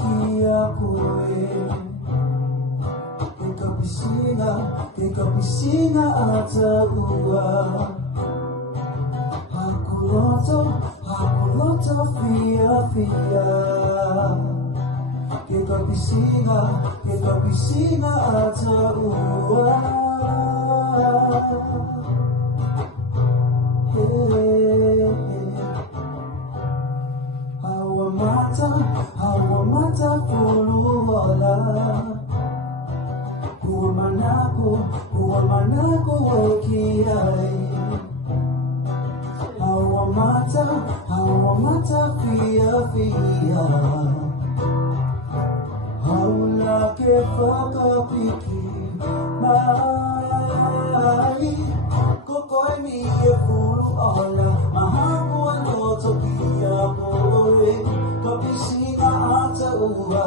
kia koe Ke kapisinga ata ua Aku loto fia Ke kapisinga ata ua Hawa mata puluwala Huwa manako wakiai Hawa mata fia Haula ke whakapiki mai Kokoe ni e pulu ala Mahaku anoto kia moe Kapisinga ata ua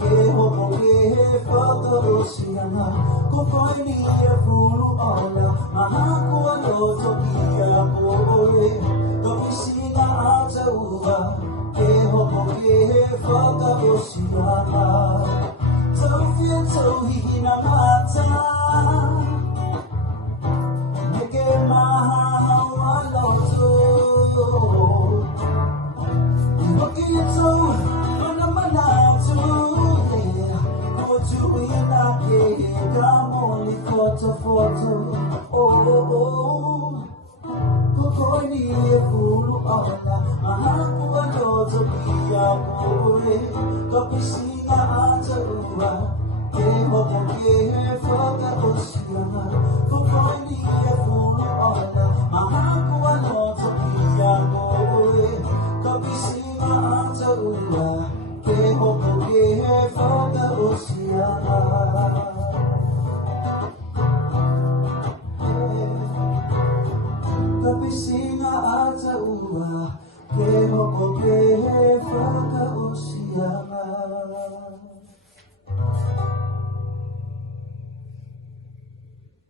Ke homo ke he whakaosianga Kokoe ni e pulu ala Mahaku anoto kia moe Kapisinga ata ua Ke homo ke he whakaosianga Tau fia tau hina mata Neke maha waloto Wakile tau mana manatu Kotu inake kamoli foto Kokoe ni e fulu ala Mahaku anoto kia moe Kapisinga ata ua Ke homo ke he whakaosianga Kokoe ni e fulu ala Mahaku anoto kia moe Kapisinga ata ua Ke homo ke he whakaosianga Kapisinga ata ua Ke homo